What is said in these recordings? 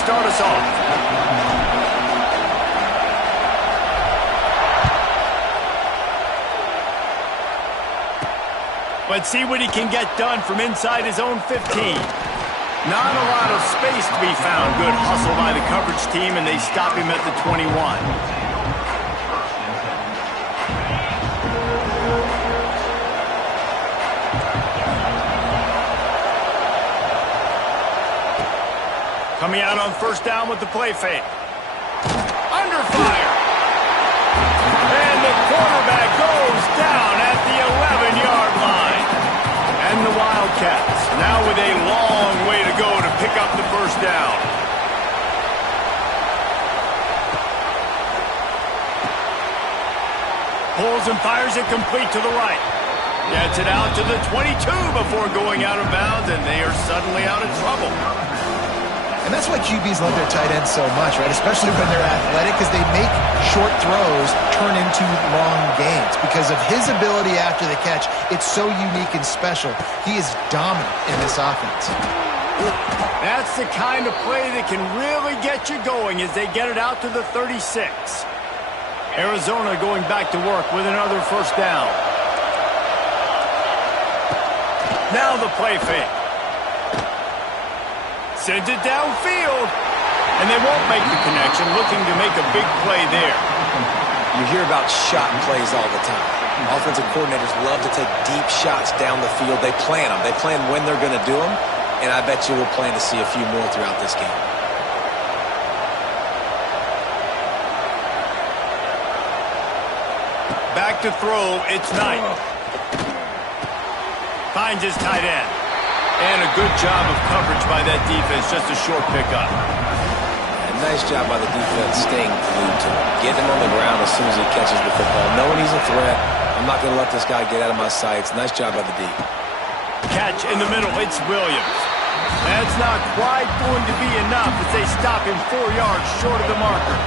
start us off. Let's see what he can get done from inside his own 15. Not a lot of space to be found. Good hustle by the coverage team, and they stop him at the 21. Coming out on first down with the play fake. Under fire. And the quarterback goes down at the 11-yard line. And the Wildcats now with a long way to go to pick up the first down. Pulls and fires it complete to the right. Gets it out to the 22 before going out of bounds, and they are suddenly out of trouble. And that's why QBs love their tight ends so much, right? Especially when they're athletic, because they make short throws turn into long gains. Because of his ability after the catch, it's so unique and special. He is dominant in this offense. That's the kind of play that can really get you going as they get it out to the 36. Arizona going back to work with another first down. Now the play fake. Sends it downfield. And they won't make the connection, looking to make a big play there. You hear about shot plays all the time. Offensive coordinators love to take deep shots down the field. They plan them. They plan when they're going to do them. And I bet you we'll plan to see a few more throughout this game. Back to throw, it's Knight. Finds his tight end. And a good job of coverage by that defense, just a short pickup. And nice job by the defense staying glued to him. Getting him on the ground as soon as he catches the football. Knowing he's a threat, I'm not going to let this guy get out of my sights. Nice job by the D. Catch in the middle, it's Williams. That's not quite going to be enough as they stop him 4 yards short of the marker.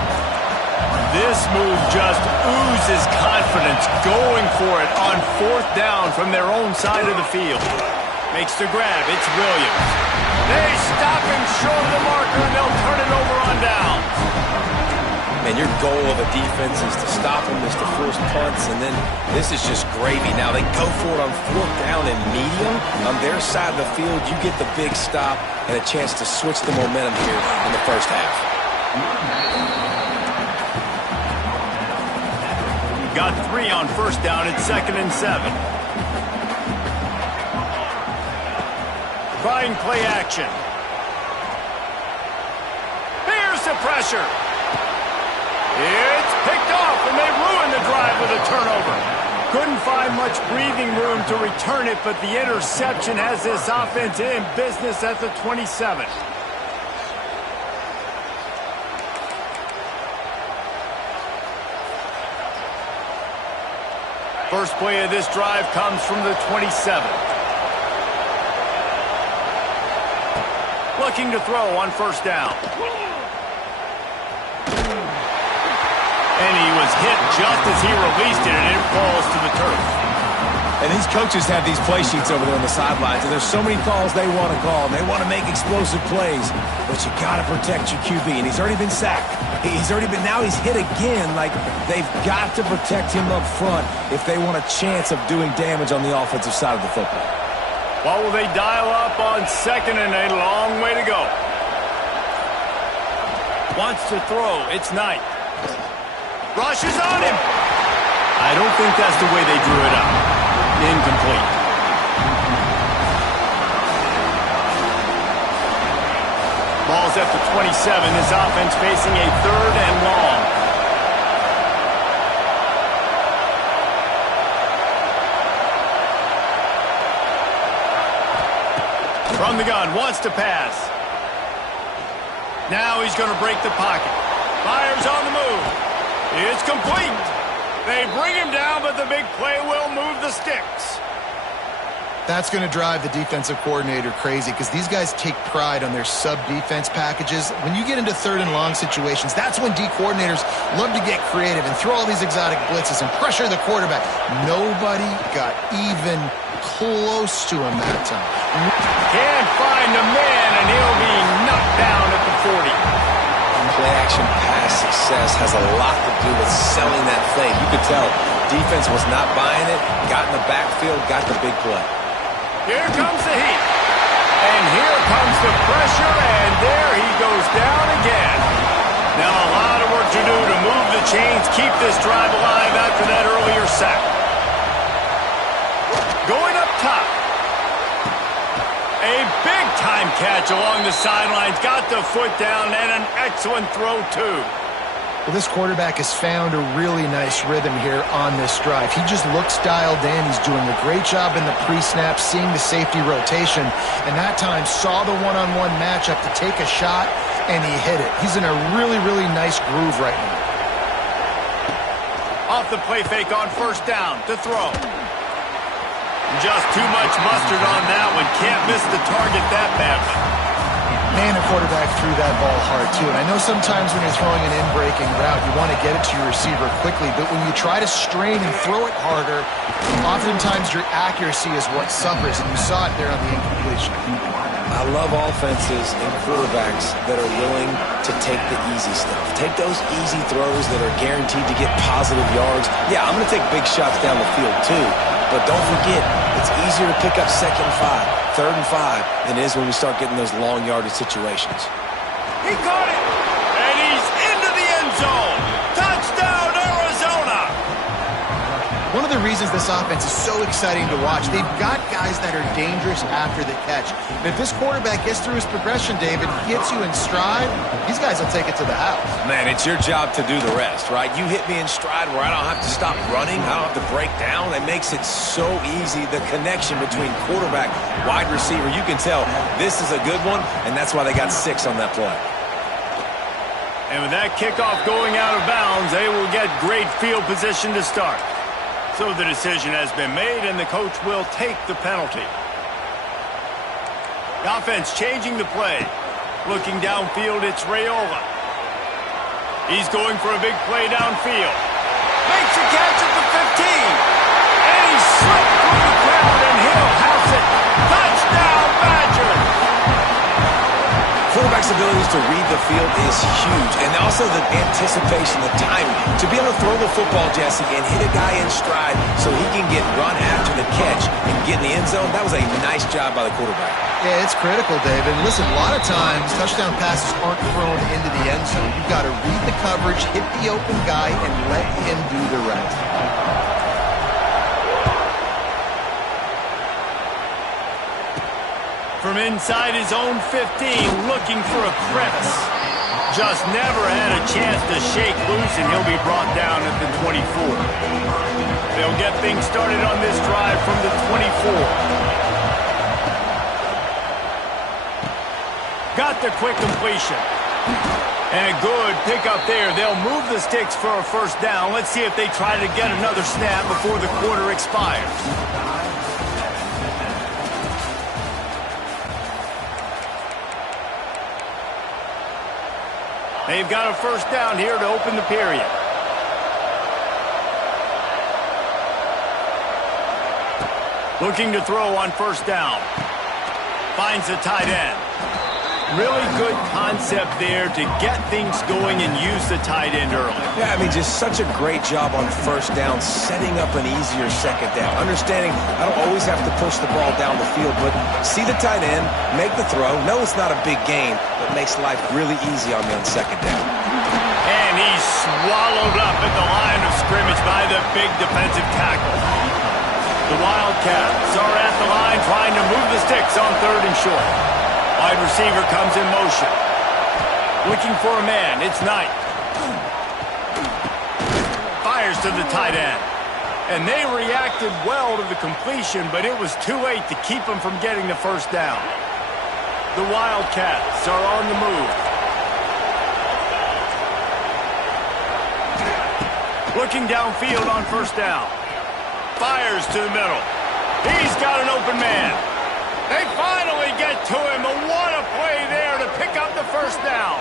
This move just oozes confidence, going for it on fourth down from their own side of the field. Makes the grab, it's Williams. They stop him short of the marker, and they'll turn it over on downs. Man, your goal of a defense is to stop them, is to force punts, and then this is just gravy. Now they go for it on fourth down and medium. On their side of the field, you get the big stop and a chance to switch the momentum here in the first half. Got 3 on first down, it's 2nd and 7. Trying play action. Here's the pressure. It's picked off, and they ruin the drive with a turnover. Couldn't find much breathing room to return it, but the interception has this offense in business at the 27. First play of this drive comes from the 27. Looking to throw on first down. And he was hit just as he released it, and it falls to the turf. And these coaches have these play sheets over there on the sidelines, and there's so many calls they want to call. They want to make explosive plays, but you got to protect your QB, and he's already been sacked. Now he's hit again. Like, they've got to protect him up front if they want a chance of doing damage on the offensive side of the football. What will they dial up on 2nd and a long way to go? Wants to throw. It's Knight. Rushes on him. I don't think that's the way they drew it up. Incomplete. Ball's at the 27. This offense facing a 3rd and long. From the gun, wants to pass. Now he's going to break the pocket. Fires on the move. It's complete. They bring him down, but the big play will move the sticks. That's going to drive the defensive coordinator crazy because these guys take pride on their sub-defense packages. When you get into 3rd and long situations, that's when D coordinators love to get creative and throw all these exotic blitzes and pressure the quarterback. Nobody got even close to him that time. Can't find a man, and he'll be knocked down at the 40. Play-action pass success has a lot to do with selling that play. You could tell defense was not buying it, got in the backfield, got the big play. Here comes the heat. And here comes the pressure, and there he goes down again. Now a lot of work to do to move the chains, keep this drive alive after that earlier sack. Going up top. A big-time catch along the sidelines. Got the foot down, and an excellent throw, too. Well, this quarterback has found a really nice rhythm here on this drive. He just looks dialed in. He's doing a great job in the pre-snap, seeing the safety rotation, and that time saw the one-on-one matchup to take a shot, and he hit it. He's in a really, really nice groove right now. Off the play fake on first down to throw. Just too much mustard on that one. Can't miss the target that badly. Man, the quarterback threw that ball hard, too. And I know sometimes when you're throwing an in-breaking route, you want to get it to your receiver quickly. But when you try to strain and throw it harder, oftentimes your accuracy is what suffers. And you saw it there on the incompletion. I love offenses and quarterbacks that are willing to take the easy stuff. Take those easy throws that are guaranteed to get positive yards. Yeah, I'm going to take big shots down the field, too. But don't forget, it's easier to pick up 2nd and 5, 3rd and 5 than it is when we start getting those long yardage situations. He caught it, and he's into the end zone. Touchdown, Arizona! One of the reasons this offense is so exciting to watch, they've got guys that are dangerous after the catch. And if this quarterback gets through his progression, David, hits you in stride, these guys will take it to the house. Man, it's your job to do the rest, right? You hit me in stride where I don't have to stop running, I don't have to break down. That makes it so easy, the connection between quarterback, wide receiver. You can tell this is a good one, and that's why they got 6 on that play. And with that kickoff going out of bounds, they will get great field position to start. So the decision has been made, and the coach will take the penalty. The offense changing the play. Looking downfield, it's Raiola. He's going for a big play downfield. Makes a catch at the 15. And he slipped through the crowd, and he'll house it. Touchdown, Badgers! Quarterback's abilities to read the field is huge, and also the anticipation, the timing. To be able to throw the football, Jesse, and hit a guy in stride so he can get run after the catch and get in the end zone, that was a nice job by the quarterback. Yeah, it's critical, David. Listen, a lot of times touchdown passes aren't thrown into the end zone. You've got to read the coverage, hit the open guy, and let him do the rest. From inside his own 15, looking for a crevice. Just never had a chance to shake loose, and he'll be brought down at the 24. They'll get things started on this drive from the 24. Got the quick completion. And a good pickup there. They'll move the sticks for a first down. Let's see if they try to get another snap before the quarter expires. They've got a first down here to open the period. Looking to throw on first down. Finds the tight end. Really good concept there to get things going and use the tight end early. Yeah, I mean, just such a great job on first down, setting up an easier second down. Understanding I don't always have to push the ball down the field, but see the tight end, make the throw. No, it's not a big gain, but makes life really easy on me on second down. And he's swallowed up at the line of scrimmage by the big defensive tackle. The Wildcats are at the line trying to move the sticks on 3rd and short. Wide receiver comes in motion. Looking for a man. It's Knight. Fires to the tight end. And they reacted well to the completion, but it was too late to keep them from getting the first down. The Wildcats are on the move. Looking downfield on first down. Fires to the middle. He's got an open man. They finally get to him. What a play there to pick up the first down.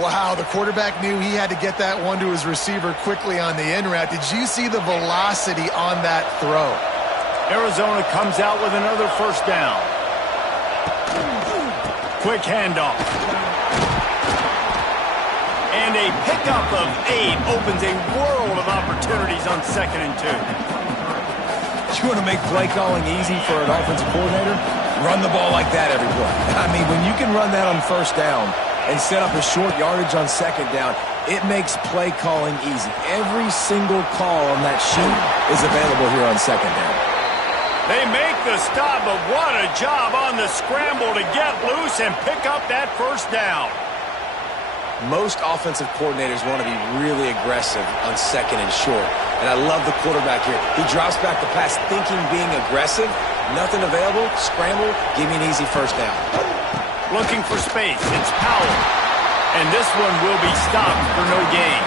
Wow, the quarterback knew he had to get that one to his receiver quickly on the in route. Did you see the velocity on that throw? Arizona comes out with another first down. Quick handoff. And a pickup of 8 opens a world of opportunities on 2nd and 2. You want to make play calling easy for an offensive coordinator? Run the ball like that every play. I mean, when you can run that on 1st down and set up a short yardage on 2nd down, it makes play calling easy. Every single call on that sheet is available here on 2nd down. They make the stop, but what a job on the scramble to get loose and pick up that 1st down. Most offensive coordinators want to be really aggressive on 2nd and short. And I love the quarterback here. He drops back the pass thinking being aggressive. Nothing available. Scramble. Give me an easy 1st down. Looking for space. It's Powell. And this one will be stopped for no gain.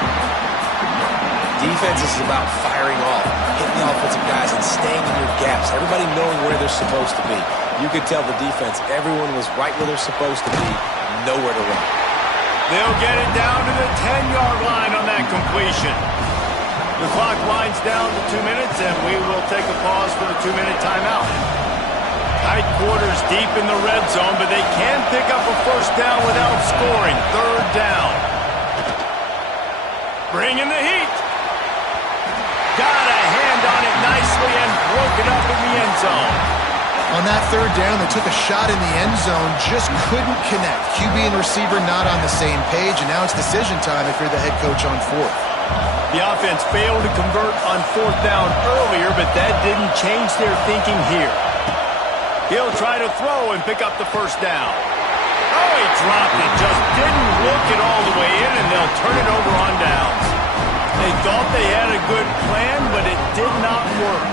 Defense is about firing off, hitting the offensive guys, and staying in your gaps. Everybody knowing where they're supposed to be. You could tell the defense, everyone was right where they're supposed to be, nowhere to run. They'll get it down to the 10-yard line on that completion. The clock winds down to 2 minutes, and we will take a pause for the 2-minute timeout. Tight quarters deep in the red zone, but they can pick up a 1st down without scoring. 3rd down. Bring in the heat. Got a hand on it nicely and broke it up in the end zone. On that 3rd down, they took a shot in the end zone, just couldn't connect. QB and receiver not on the same page, and now it's decision time if you're the head coach on 4th. The offense failed to convert on 4th down earlier, but that didn't change their thinking here. He'll try to throw and pick up the 1st down. Oh, he dropped it. Just didn't look it all the way in, and they'll turn it over on downs. They thought they had a good plan, but it did not work.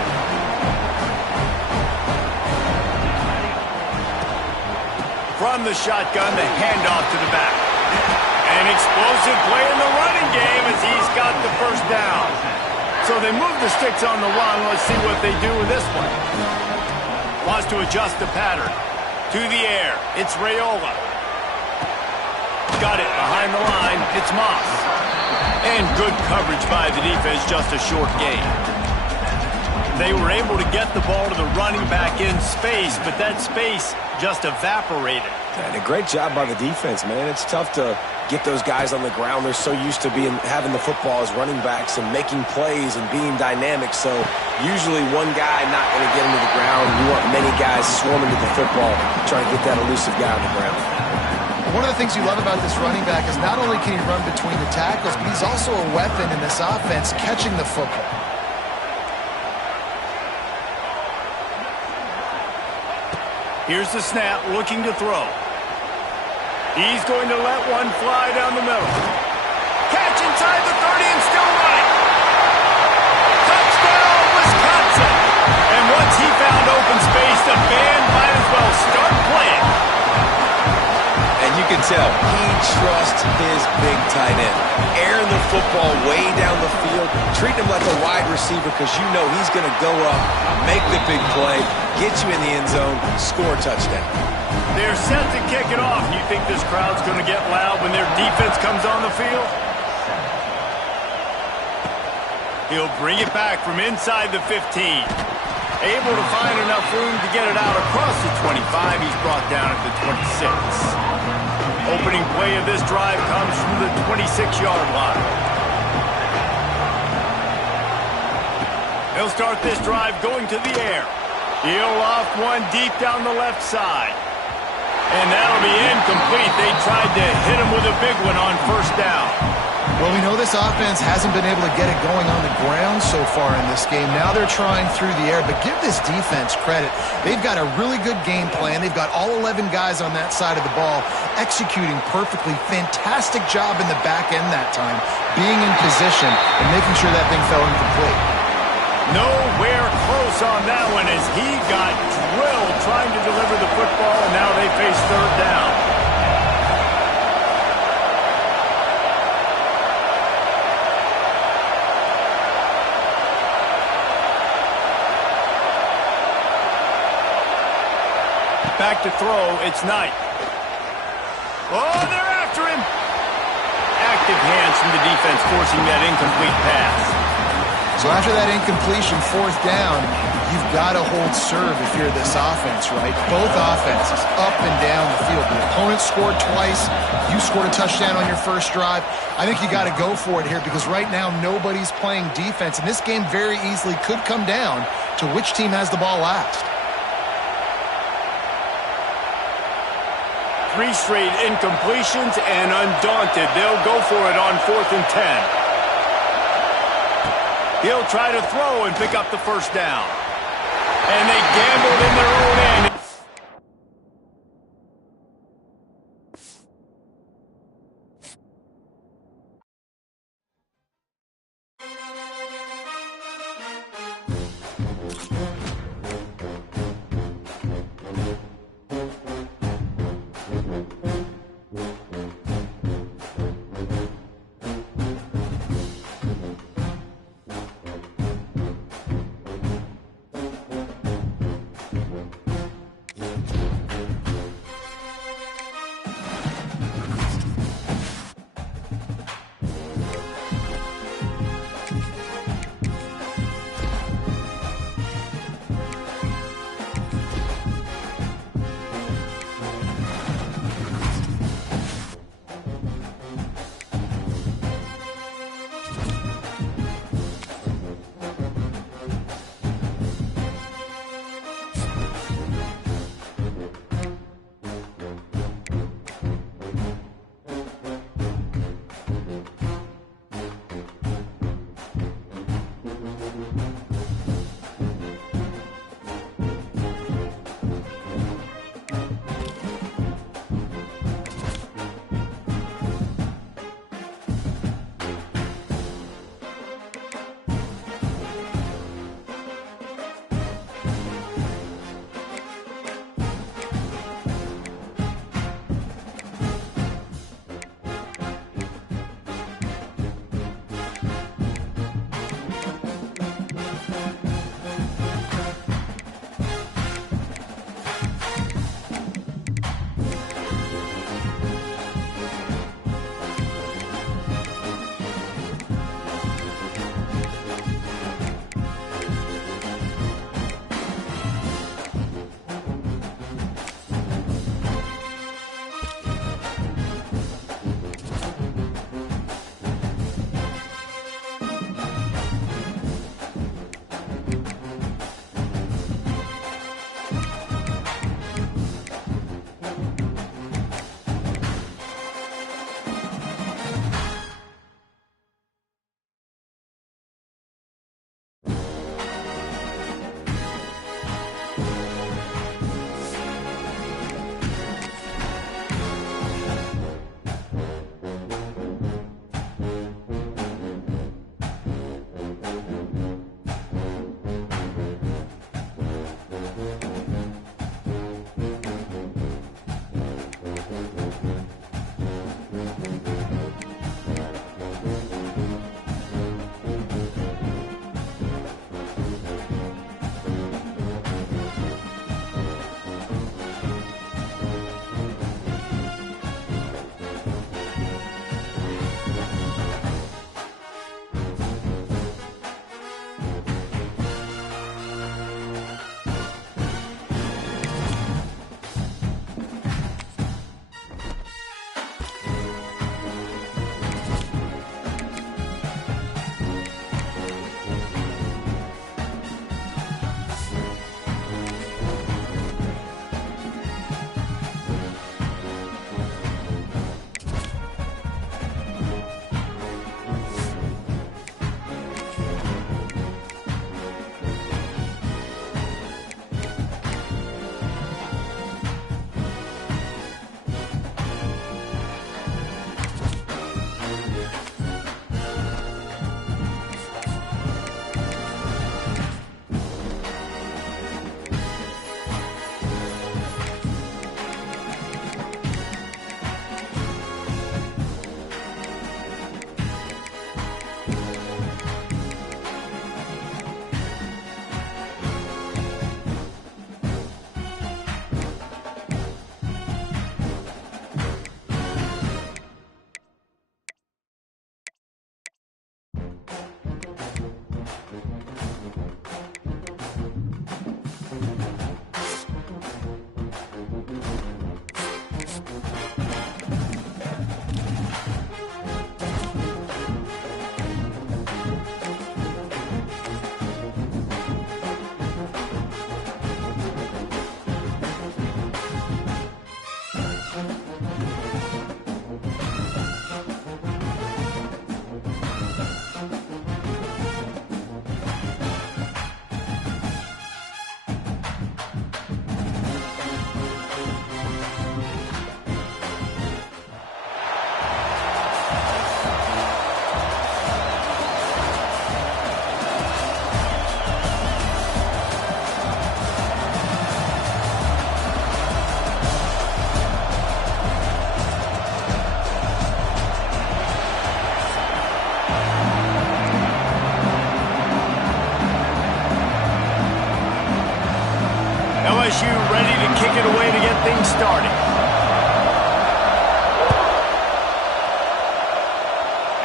From the shotgun, the handoff to the back. An explosive play in the running game as he's got the 1st down. So they move the sticks on the run. Let's see what they do with this one. Wants to adjust the pattern. To the air. It's Raiola. Got it behind the line. It's Moss. And good coverage by the defense, just a short gain. They were able to get the ball to the running back in space, but that space just evaporated. And a great job by the defense, man. It's tough to get those guys on the ground. They're so used to having the football as running backs and making plays and being dynamic. So usually one guy not going to get into the ground. You want many guys swarming to the football, trying to get that elusive guy on the ground. One of the things you love about this running back is not only can he run between the tackles, but he's also a weapon in this offense, catching the football. Here's the snap, looking to throw. He's going to let one fly down the middle. Catch inside the 30 and still running. Touchdown, Wisconsin. And once he found open space, the band might as well start playing. And you can tell he trusts his big tight end. Airing the football way down the field. Treat him like a wide receiver because you know he's going to go up, make the big play, get you in the end zone, score a touchdown. They're set to kick it off. You think this crowd's going to get loud when their defense comes on the field? He'll bring it back from inside the 15. Able to find enough room to get it out across the 25. He's brought down at the 26. Opening play of this drive comes from the 26-yard line. He'll start this drive going to the air. He'll loft one deep down the left side. And that'll be incomplete. They tried to hit him with a big one on 1st down. Well, we know this offense hasn't been able to get it going on the ground so far in this game. Now they're trying through the air, but give this defense credit. They've got a really good game plan. They've got all 11 guys on that side of the ball executing perfectly. Fantastic job in the back end that time, being in position and making sure that thing fell incomplete. Nowhere close on that one as he got drilled trying to deliver the football, and now they face 3rd down. Back to throw, it's Knight. Oh, they're after him. Active hands from the defense forcing that incomplete pass. So after that incompletion, 4th down, You've got to hold serve if you're this offense, right? Both offenses up and down the field. The opponent scored twice. You scored a touchdown on your first drive. I think you got to go for it here because right now nobody's playing defense, and this game very easily could come down to which team has the ball last. 3 straight incompletions, and undaunted, they'll go for it on 4th and 10. He'll try to throw and pick up the first down. And they gambled in their own end.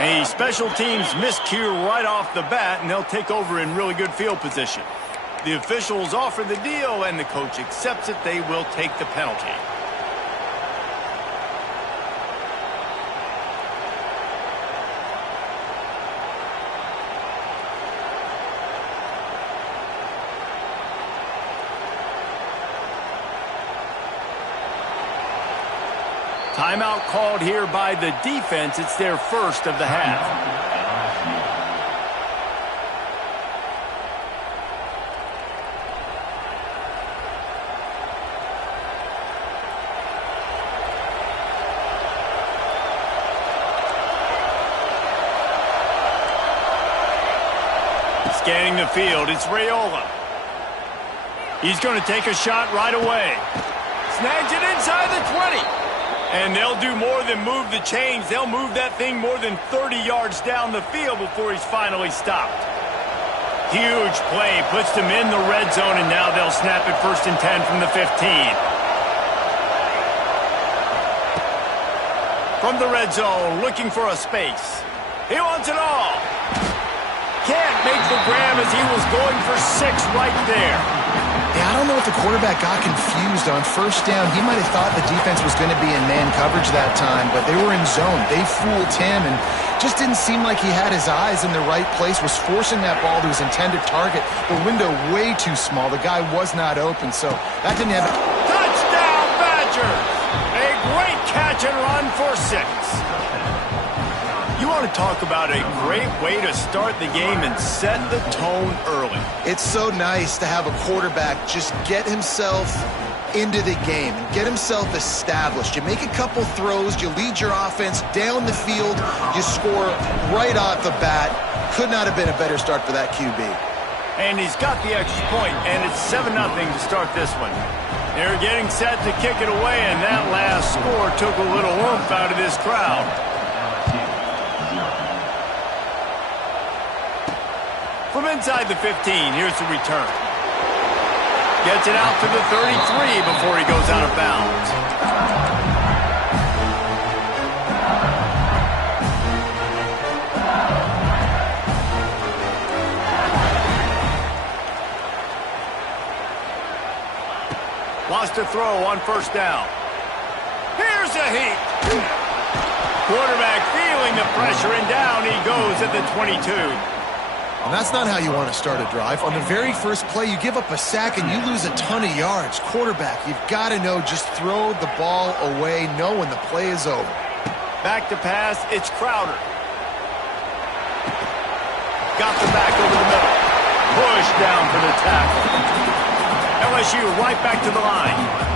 A special teams miscue right off the bat, and they'll take over in really good field position. The officials offer the deal, and the coach accepts it. They will take the penalty. Timeout called here by the defense. It's their first of the half. Scanning the field, it's Raiola. He's going to take a shot right away. Snags it inside the 20. And they'll do more than move the chains. They'll move that thing more than 30 yards down the field before he's finally stopped. Huge play, puts them in the red zone, and now they'll snap it 1st and 10 from the 15. From the red zone, looking for a space. He wants it all. Can't make the grab as he was going for 6 right there. Yeah, I don't know if the quarterback got confused on 1st down. He might have thought the defense was going to be in man coverage that time, but they were in zone. They fooled him and just didn't seem like he had his eyes in the right place, was forcing that ball to his intended target. The window way too small. The guy was not open, so that didn't have... Touchdown, Badgers! A great catch and run for 6. You want to talk about a great way to start the game and set the tone early. It's so nice to have a quarterback just get himself into the game and get himself established. You make a couple throws, you lead your offense down the field, you score right off the bat. Could not have been a better start for that QB. And he's got the extra point, and it's 7-0 to start this one. They're getting set to kick it away, and that last score took a little oomph out of this crowd. From inside the 15, here's the return. Gets it out to the 33 before he goes out of bounds. Wants to throw on 1st down. Here's a heat. Quarterback feeling the pressure, and down he goes at the 22. And that's not how you want to start a drive. On the very first play, you give up a sack and you lose a ton of yards. Quarterback, you've got to know, just throw the ball away, know when the play is over. Back to pass, it's Crowder. Got the back over the middle. Push down for the tackle. LSU right back to the line.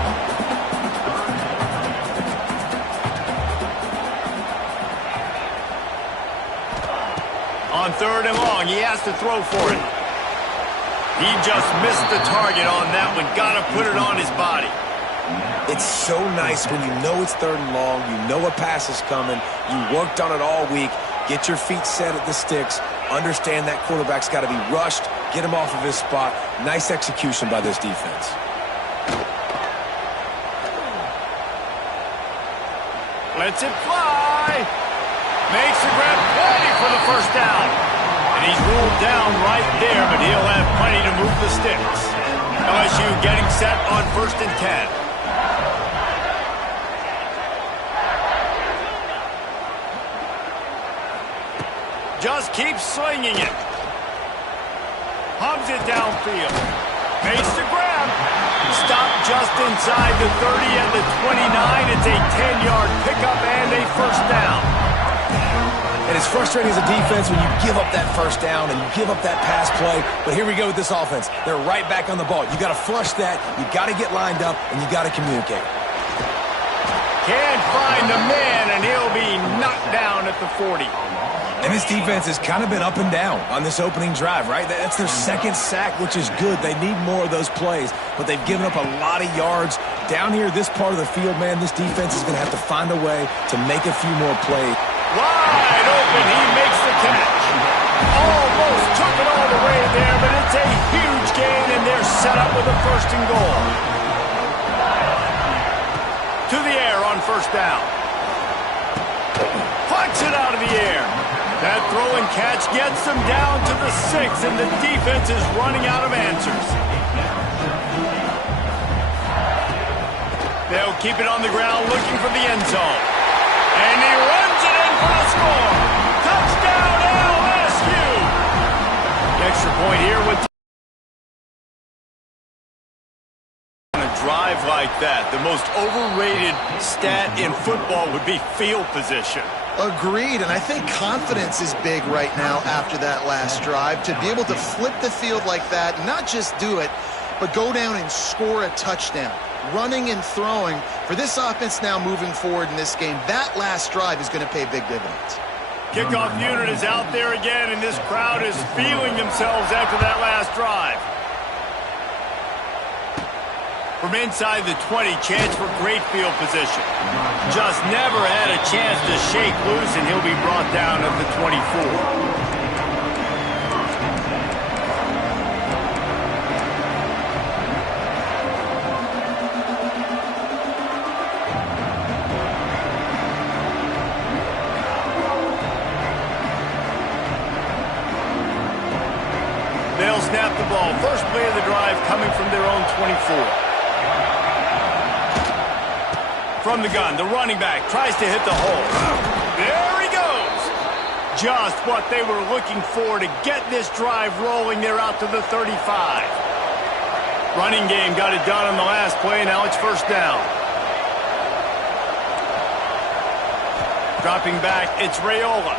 On 3rd and long, he has to throw for it. He just missed the target on that one. Got to put it on his body. It's so nice when you know it's 3rd and long, you know a pass is coming, you worked on it all week, get your feet set at the sticks, understand that quarterback's got to be rushed, get him off of his spot. Nice execution by this defense. Lets it fly. Makes the grab, plenty for the 1st down. And he's ruled down right there, but he'll have plenty to move the sticks. LSU getting set on 1st and 10. Just keeps slinging it. Hums it downfield. Makes the grab. Stopped just inside the 30 and the 29. It's a 10-yard pickup and a 1st down. And it's frustrating as a defense when you give up that 1st down and you give up that pass play. But here we go with this offense. They're right back on the ball. You got to flush that. You got to get lined up, and you got to communicate. Can't find the man, and he'll be knocked down at the 40. And this defense has kind of been up and down on this opening drive, right? That's their 2nd sack, which is good. They need more of those plays, but they've given up a lot of yards. Down here, this part of the field, man, this defense is going to have to find a way to make a few more plays. Wide open, he makes the catch. Almost took it all the way there, but it's a huge gain, and they're set up with a 1st and goal. To the air on 1st down. Punts it out of the air. throw and catch gets them down to the 6, and the defense is running out of answers. They'll keep it on the ground looking for the end zone. And he runs it in for a score. Touchdown, LSU! The extra point here with a drive like that. The most overrated stat in football would be field position. Agreed, and I think confidence is big right now after that last drive. To be able to flip the field like that, not just do it, but go down and score a touchdown. Running and throwing for this offense now moving forward in this game, that last drive is going to pay big dividends. Kickoff unit is out there again, and this crowd is feeling themselves after that last drive. From inside the 20, chance for great field position. Just never had a chance to shake loose, and he'll be brought down at the 24. They'll snap the ball. First play of the drive coming from their own 24. From the gun, the running back tries to hit the hole. There he goes. Just what they were looking for to get this drive rolling. They're out to the 35. Running game got it done on the last play. Now it's first down. Dropping back, it's Raiola.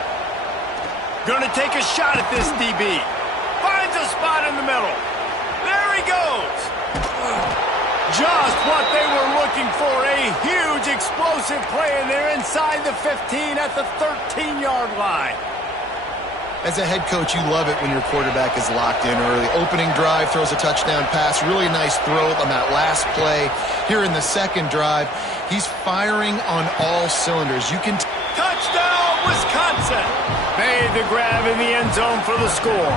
Gonna take a shot at this DB. Finds a spot in the middle. There he goes. Just what they were looking for. A huge explosive play, and they're inside the 15 at the 13-yard line. As a head coach, you love it when your quarterback is locked in early. Opening drive, throws a touchdown pass. Really nice throw on that last play. Here in the second drive, he's firing on all cylinders. You can... Touchdown, Wisconsin! Made the grab in the end zone for the score.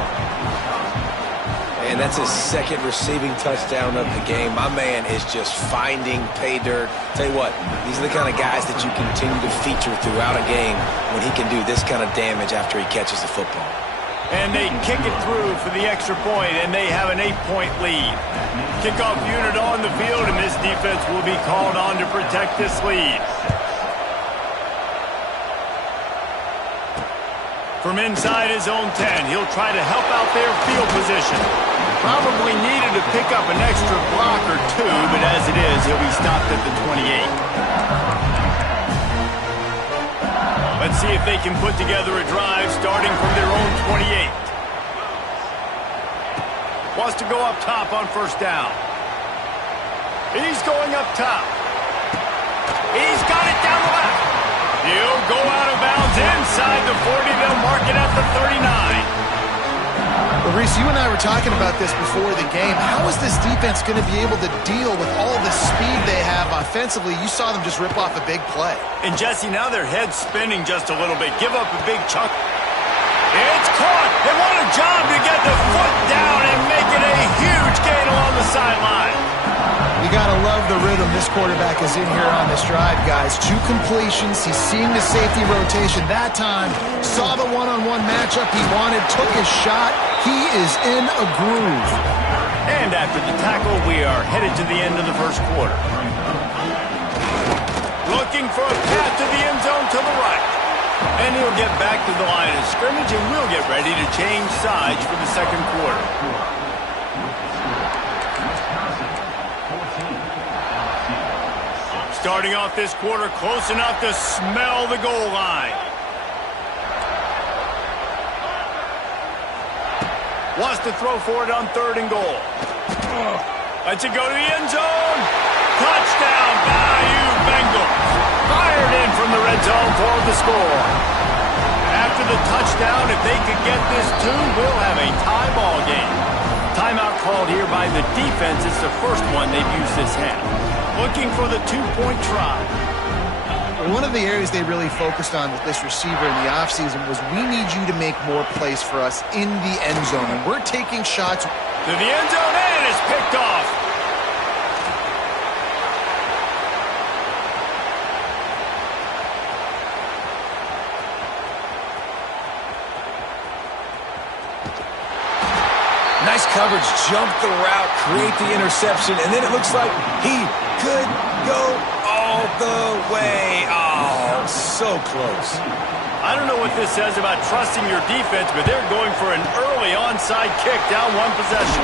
And that's his second receiving touchdown of the game. My man is just finding pay dirt. Tell you what, these are the kind of guys that you continue to feature throughout a game when he can do this kind of damage after he catches the football. And they kick it through for the extra point, and they have an 8-point lead. Kickoff unit on the field, and this defense will be called on to protect this lead. From inside his own 10, he'll try to help out their field position. Probably needed to pick up an extra block or two, but as it is, he'll be stopped at the 28. Let's see if they can put together a drive starting from their own 28. Wants to go up top on first down. He's going up top. He's got it down the left. He'll go out of bounds inside the 40. They'll mark it at the 39. Well, Reese, you and I were talking about this before the game. How is this defense going to be able to deal with all the speed they have offensively? You saw them just rip off a big play. And, Jesse, now their head's spinning just a little bit. Give up a big chunk. It's caught. They want a job to get the foot down and make it a huge gain along the sideline. You got to love the rhythm this quarterback is in here on this drive, guys. 2 completions. He's seeing the safety rotation. That time, saw the one-on-one matchup he wanted, took his shot. He is in a groove. And after the tackle, we are headed to the end of the first quarter. Looking for a path to the end zone to the right. And he'll get back to the line of scrimmage, and we'll get ready to change sides for the second quarter. Starting off this quarter close enough to smell the goal line. Wants to throw for it on 3rd and goal. Lets it go to the end zone. Touchdown, Bayou Bengals. Fired in from the red zone for the score. After the touchdown, if they could get this 2, we'll have a tie ball game. Timeout called here by the defense. It's the first one they've used this half. Looking for the 2-point try. One of the areas they really focused on with this receiver in the offseason was we need you to make more plays for us in the end zone. And we're taking shots to the end zone, and it's picked off. Nice coverage, jump the route, create the interception, and then it looks like he could go all the way. Oh, so close. I don't know what this says about trusting your defense, but they're going for an early onside kick down one possession.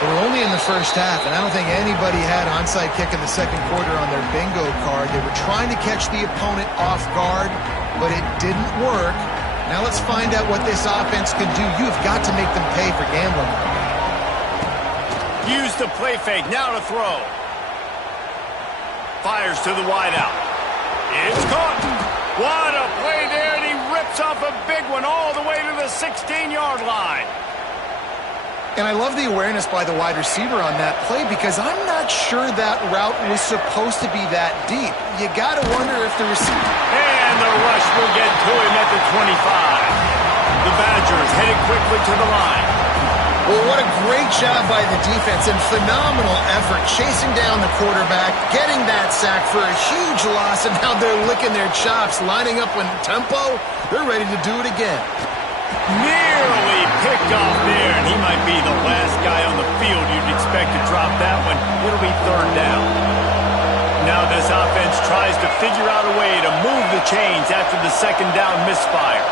We're only in the first half, and I don't think anybody had onside kick in the second quarter on their bingo card. They were trying to catch the opponent off guard, but it didn't work. Now let's find out what this offense can do. You've got to make them pay for gambling. Use the play fake, now to throw. Fires to the wideout. It's caught. What a play there, and he rips off a big one all the way to the 16-yard line. And I love the awareness by the wide receiver on that play because I'm not sure that route was supposed to be that deep. You got to wonder if the receiver... And the rush will get to him at the 25. The Badgers headed quickly to the line. Well, what a great job by the defense and phenomenal effort chasing down the quarterback, getting that sack for a huge loss, and now they're licking their chops, lining up in tempo. They're ready to do it again. Nearly picked off there, and he might be the last guy on the field you'd expect to drop that one. It'll be third down. Now this offense tries to figure out a way to move the chains after the second down misfire.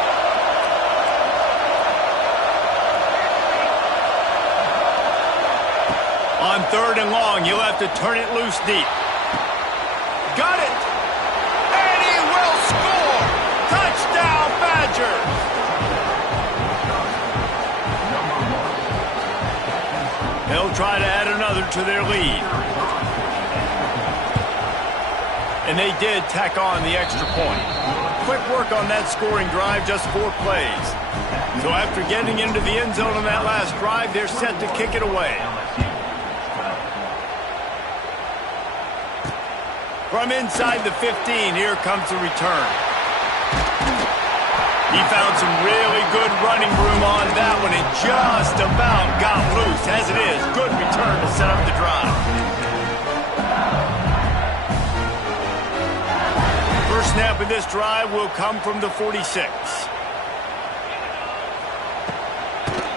On third and long, you'll have to turn it loose deep. Got it! And he will score! Touchdown, Badgers! They'll try to add another to their lead. And they did tack on the extra point. Quick work on that scoring drive, just 4 plays. So after getting into the end zone on that last drive, they're set to kick it away. From inside the 15, here comes the return. He found some really good running room on that one and just about got loose. As it is, good return to set up the drive. First snap of this drive will come from the 46.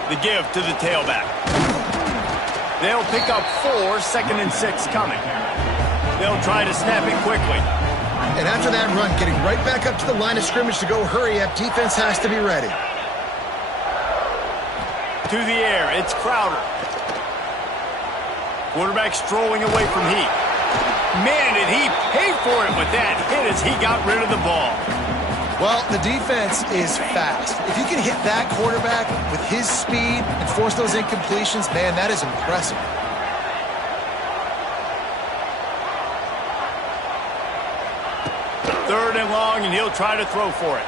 The give to the tailback. They'll pick up 4, 2nd and 6 coming. They'll try to snap it quickly. And after that run, getting right back up to the line of scrimmage to go hurry up, defense has to be ready. To the air, it's Crowder. Quarterback strolling away from Heat. Man, did he pay for it with that hit as he got rid of the ball. Well, the defense is fast. If you can hit that quarterback with his speed and force those incompletions, man, that is impressive. Third and long, and he'll try to throw for it.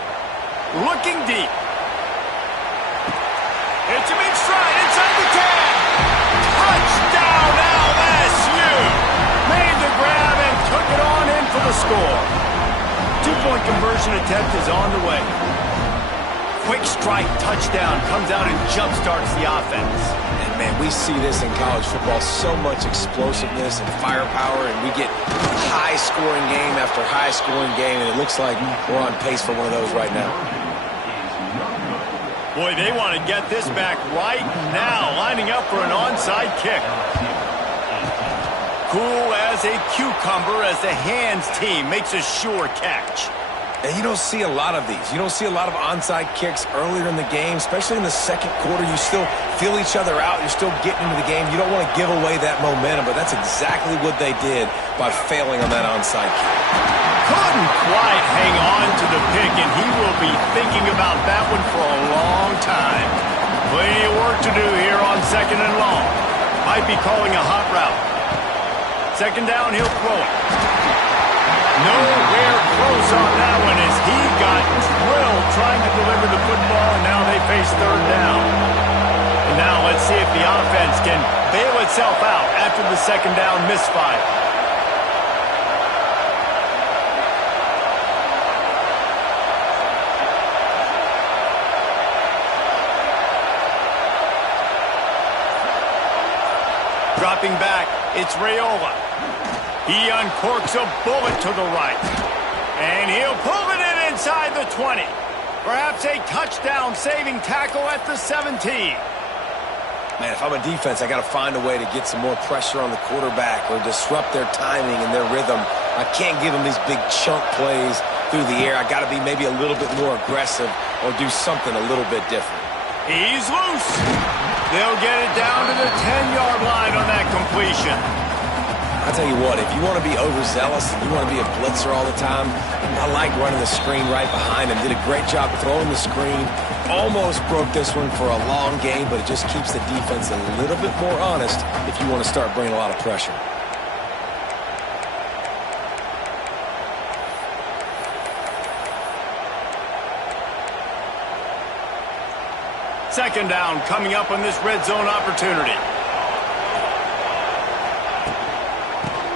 Looking deep. It's a big stride inside the 10. Touchdown, LSU. Made the grab and took it on in for the score. 2-point conversion attempt is on the way. Quick strike touchdown comes out and jump-starts the offense. And, man, we see this in college football, so much explosiveness and firepower, and we get high-scoring game after high-scoring game, and it looks like we're on pace for one of those right now. Boy, they want to get this back right now, lining up for an onside kick. Cool as a cucumber as the hands team makes a sure catch. And you don't see a lot of these. You don't see a lot of onside kicks earlier in the game, especially in the second quarter. You still feel each other out. You're still getting into the game. You don't want to give away that momentum, but that's exactly what they did by failing on that onside kick. Couldn't quite hang on to the pick, and he will be thinking about that one for a long time. Plenty of work to do here on 2nd and long. Might be calling a hot route. 2nd down, he'll throw it. Nowhere close on that one as he got drilled trying to deliver the football, and now they face 3rd down. And now let's see if the offense can bail itself out after the 2nd down misfire. Dropping back, it's Raiola. He uncorks a bullet to the right. And he'll pull it in inside the 20. Perhaps a touchdown-saving tackle at the 17. Man, if I'm a defense, I got to find a way to get some more pressure on the quarterback or disrupt their timing and their rhythm. I can't give them these big chunk plays through the air. I got to be maybe a little bit more aggressive or do something a little bit different. He's loose. They'll get it down to the 10-yard line on that completion. I'll tell you what, if you want to be overzealous and you want to be a blitzer all the time, I like running the screen right behind him. Did a great job throwing the screen. Almost broke this one for a long game, but it just keeps the defense a little bit more honest if you want to start bringing a lot of pressure. Second down coming up on this red zone opportunity.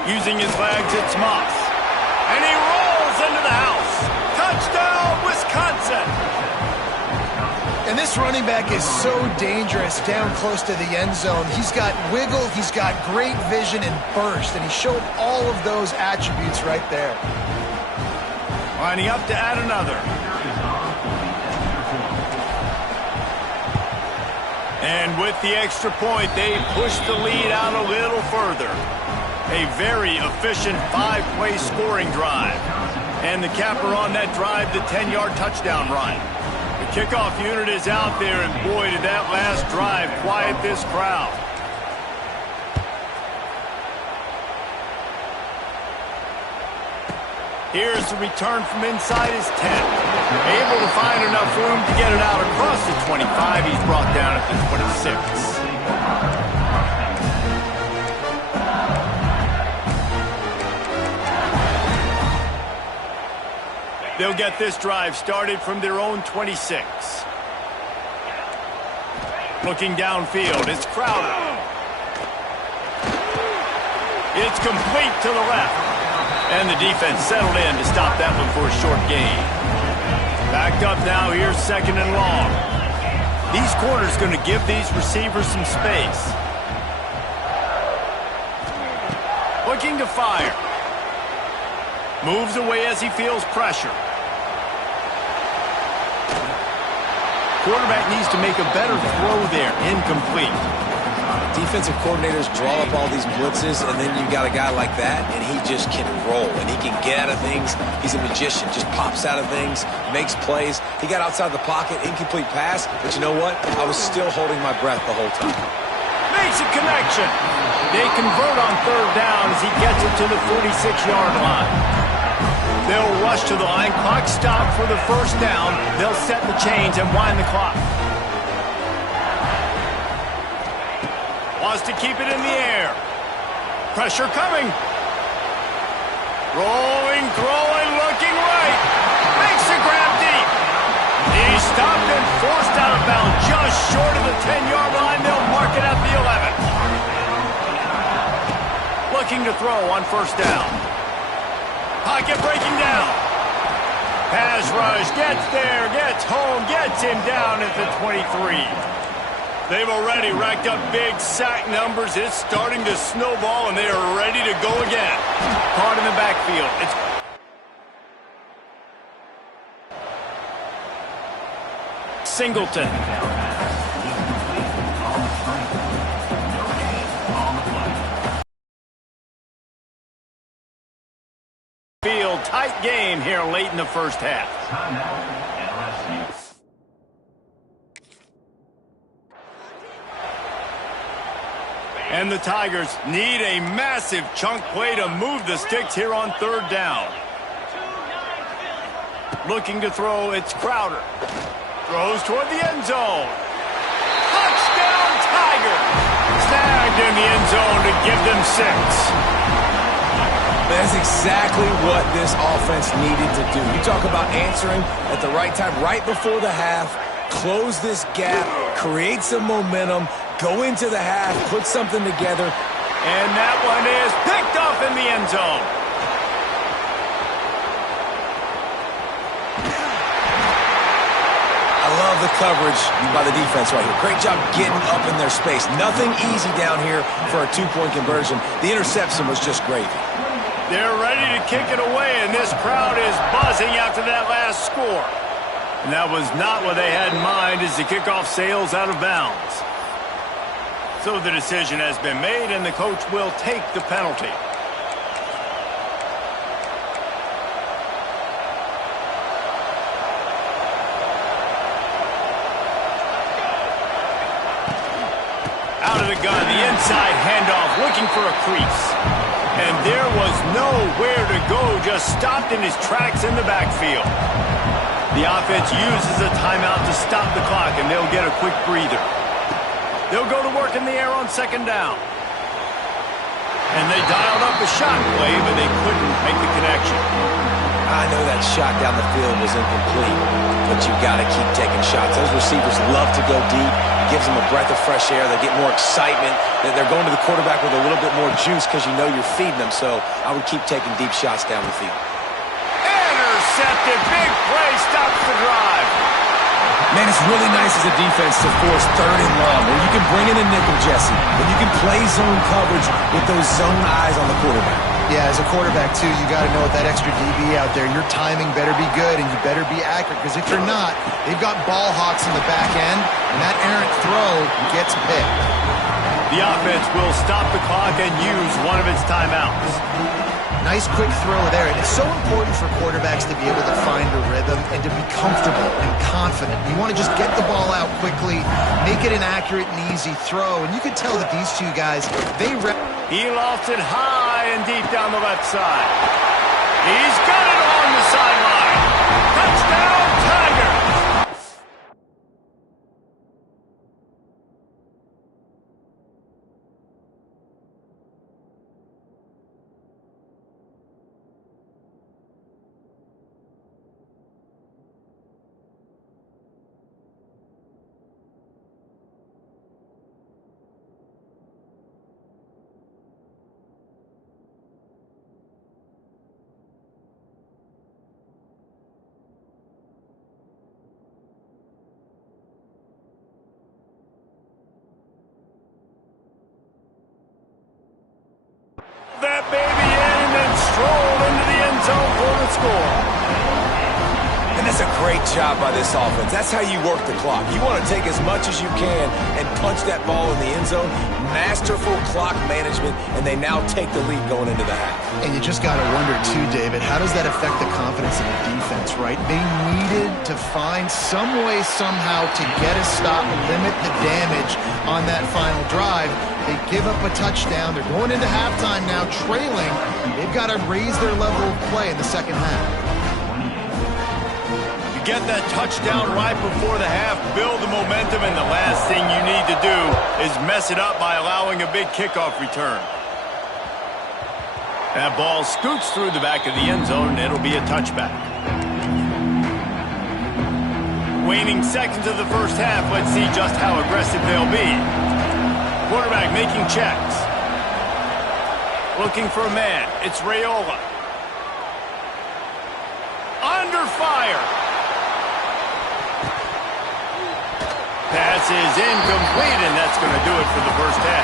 Using his legs, it's Moss. And he rolls into the house. Touchdown, Wisconsin! And this running back is so dangerous down close to the end zone. He's got wiggle, he's got great vision and burst, and he showed all of those attributes right there. Lining up to add another. And with the extra point, they push the lead out a little further. A very efficient 5-play scoring drive. And the capper on that drive, the 10-yard touchdown run. The kickoff unit is out there, and boy, did that last drive quiet this crowd. Here's the return from inside his 10. Able to find enough room to get it out across the 25. He's brought down at the 26. They'll get this drive started from their own 26. Looking downfield, it's Crowder. It's complete to the left. And the defense settled in to stop that one for a short gain. Backed up now, here's second and long. These corners going to give these receivers some space. Looking to fire. Moves away as he feels pressure. Quarterback needs to make a better throw there. Incomplete. Defensive coordinators draw up all these blitzes, and then you got a guy like that, and he just can roll, and he can get out of things. He's a magician, just pops out of things, makes plays. He got outside the pocket, incomplete pass, but you know what? I was still holding my breath the whole time. Makes a connection. They convert on third down as he gets it to the 46-yard line. They'll rush to the line. Clock stopped for the first down. They'll set the chains and wind the clock. Wants to keep it in the air. Pressure coming. Rolling, throwing, looking right. Makes a grab deep. He's stopped and forced out of bounds just short of the 10-yard line. They'll mark it at the 11. Looking to throw on first down. Pocket breaking down. Pass rush, gets there, gets home, gets him down at the 23. They've already racked up big sack numbers. It's starting to snowball, and they are ready to go again. Caught in the backfield. It's Singleton. Field, tight game here late in the first half. And the Tigers need a massive chunk play to move the sticks here on third down. Looking to throw, it's Crowder. Throws toward the end zone. Touchdown, Tiger! Snagged in the end zone to give them 6. That's exactly what this offense needed to do. You talk about answering at the right time, right before the half, close this gap, create some momentum, go into the half, put something together. And that one is picked up in the end zone. I love the coverage by the defense right here. Great job getting up in their space. Nothing easy down here for a 2-point conversion. The interception was just gravy. They're ready to kick it away, and this crowd is buzzing after that last score. And that was not what they had in mind as the kickoff sails out of bounds. So the decision has been made, and the coach will take the penalty. Out of the gun, the inside handoff, looking for a crease. And there was nowhere to go, just stopped in his tracks in the backfield. The offense uses a timeout to stop the clock, and they'll get a quick breather. They'll go to work in the air on second down. And they dialed up a shot play, but they couldn't make the connection. I know that shot down the field was incomplete, but you've got to keep taking shots. Those receivers love to go deep. It gives them a breath of fresh air. They get more excitement. They're going to the quarterback with a little bit more juice because you know you're feeding them. So I would keep taking deep shots down the field. Intercepted. Big play. Stops the drive. Man, it's really nice as a defense to force third and long, where you can bring in a nickel, Jesse, and you can play zone coverage with those zone eyes on the quarterback. Yeah, as a quarterback, too, you got to know with that extra DB out there, your timing better be good and you better be accurate, because if you're not, they've got ball hawks in the back end, and that errant throw gets picked. The offense will stop the clock and use one of its timeouts. Nice quick throw there, and it's so important for quarterbacks to be able to find a rhythm and to be comfortable and confident. You want to just get the ball out quickly, make it an accurate and easy throw, and you can tell that these two guys, He lost it high and deep down the left side. He's got it along the sideline. Touchdown, Tigers! That baby in and then strolled into the end zone for the score. And that's a great job by this offense. That's how you work the clock. You want to take as much as you can and punch that ball in the end zone. Masterful clock management, and they now take the lead going into the half. And you just got to wonder, too, David, how does that affect the confidence of the defense, right? They needed to find some way, somehow, to get a stop, limit the damage on that final drive. They give up a touchdown. They're going into halftime now, trailing. They've got to raise their level of play in the second half. You get that touchdown right before the half, build the momentum, and the last thing you need to do is mess it up by allowing a big kickoff return. That ball scoots through the back of the end zone, and it'll be a touchback. Waning seconds of the first half, let's see just how aggressive they'll be. Quarterback making checks. Looking for a man. It's Raiola. Under fire. Pass is incomplete, and that's going to do it for the first half.